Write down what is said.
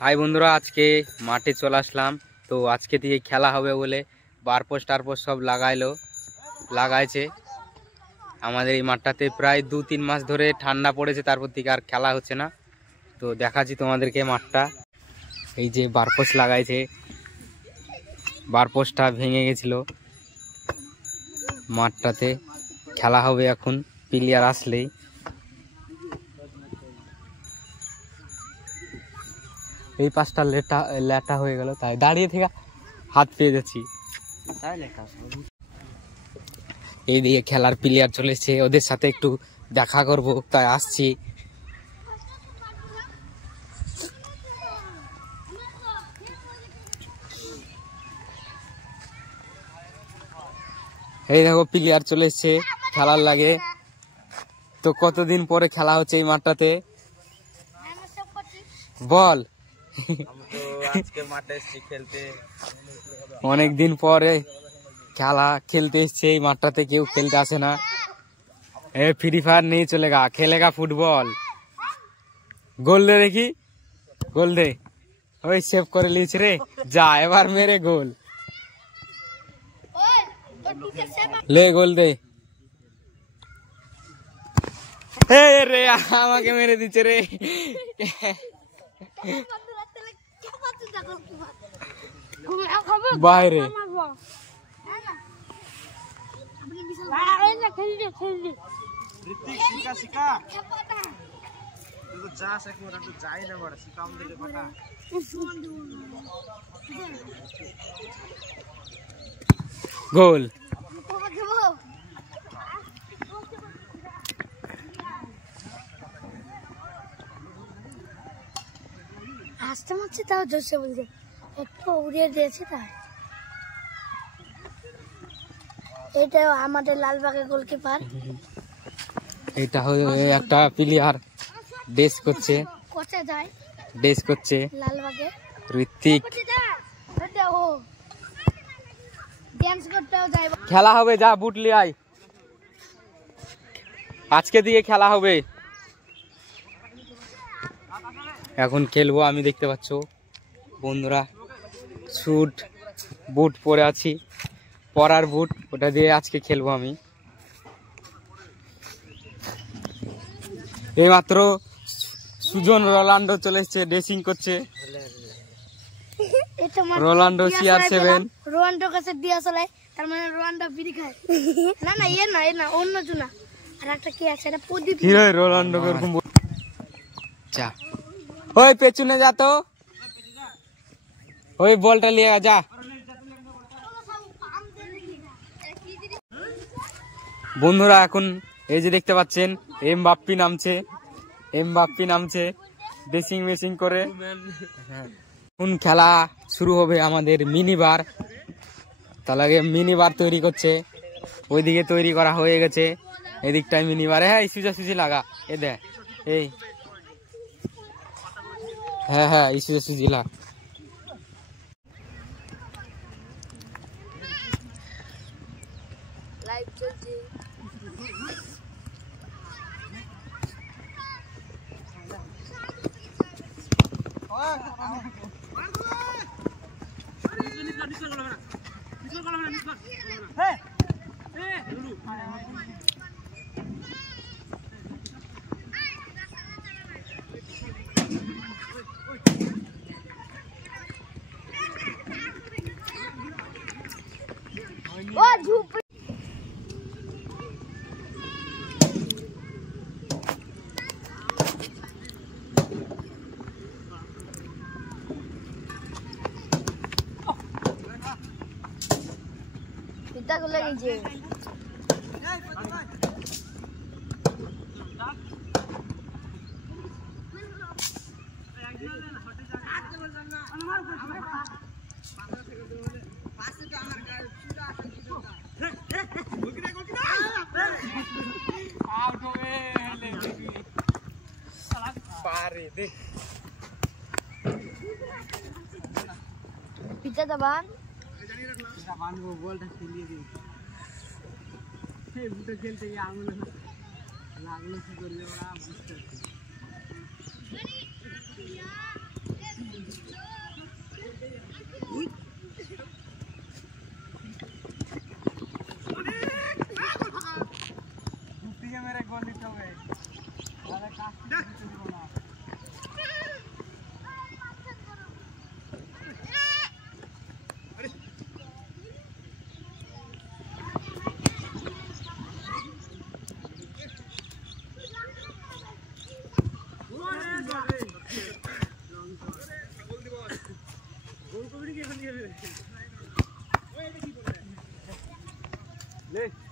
হাই বন্ধুরা, আজকে মাঠে চলে আসলাম। তো আজকে থেকে খেলা হবে বলে বারপোস্ট টারপোস্ট সব লাগাইছে। আমাদের এই মাঠটাতে প্রায় 2-3 মাস ধরে ঠান্ডা পড়েছে, তারপর থেকে আর খেলা হচ্ছে না। তো দেখাচ্ছি তোমাদেরকে মাঠটা। এই যে বারপোস্ট লাগাইছে, বারপোস্টটা ভেঙে গেছিল। মাঠটাতে খেলা হবে এখন, প্লেয়ার আসলেই। এই পাশটা লেটা হয়ে গেল, তাই দাঁড়িয়ে থেকে হাত পেয়ে যাচ্ছি। এইদিকে খেলার প্লেয়ার চলেছে, ওদের সাথে একটু দেখা করব, তাই আসছি। এই দেখো প্লেয়ার চলে এসছে খেলার লাগে। তো কতদিন পরে খেলা হচ্ছে এই মাঠটাতে, বল। অনেক দিন পরে খেলা খেলতে এসছে এই মাঠটাতে, কেউ খেলতে আসে না। ফ্রি ফায়ার নিয়ে চলেগা, খেলেগা ফুটবল। গোল দে দেখি, গোল দে। ওই সেভ করে লিয়েছে রে, যা এবার মেরে গোল, লে গোল দে। রে আমাকে মেরে দিচ্ছে রে। বাইরে গোল। আসতে মারছে, তাও জোরসে বলছে, একটু উড়িয়ে দিয়েছি তাই। এটা আমাদের লালবাগের গোলকিপার। এটা একটা প্লেয়ার ডেস করছে, কোচে যায় ডেস করছে লালবাগে ঋত্বিক। ও ডান্স করতেও যায়। খেলা হবে, যা বুট লিয়ে আয়। আজকে দিয়ে খেলা হবে, এখন খেলবো আমি। দেখতে পাচ্ছ বন্ধুরা, স্যুট বুট পরে আছি, পরার বুট, ওটা দিয়ে আজকে খেলবো আমি। এইমাত্র সুজন রোনাল্ডো চলে এসছে, ড্রেসিং করছে। রোনাল্ডো CR7, রোনাল্ডো কাছে দিয়া চলে, তার মানে রোনাল্ডো বিড়ি খায়। না না এ না, এ না, অন্য জনা। আর একটা কি আছে, এটা প্রদীপ। কি রে রোনাল্ডো এরকম? যা ওই পেছনে যা, তো ওই বলটা নিয়ে যা। বন্ধুরা এখন এই যে দেখতে পাচ্ছেন এমবাপ্পি নামছে ড্রেসিং মেশিং করে। এখন খেলা শুরু হবে আমাদের মিনি বার। তার আগে মিনি বার তৈরি করছে, ওইদিকে তৈরি করা হয়ে গেছে, এদিকটায় মিনি বার। হ্যাঁ সুজি লাগা, এ দে, এই হ্যাঁ সুজি লাগা। লাইভ চলছে। ও ঝুপ পিতা গুলো গেছে। পিতা দবান বুটে খেলতে গিয়ে আঙুল লাগলো কি করবে ওরা বুঝতে পারছি मेरे गोल नहीं तो गए वाला कास्ट नहीं बोला गोल को भी नहीं खेल दिया ले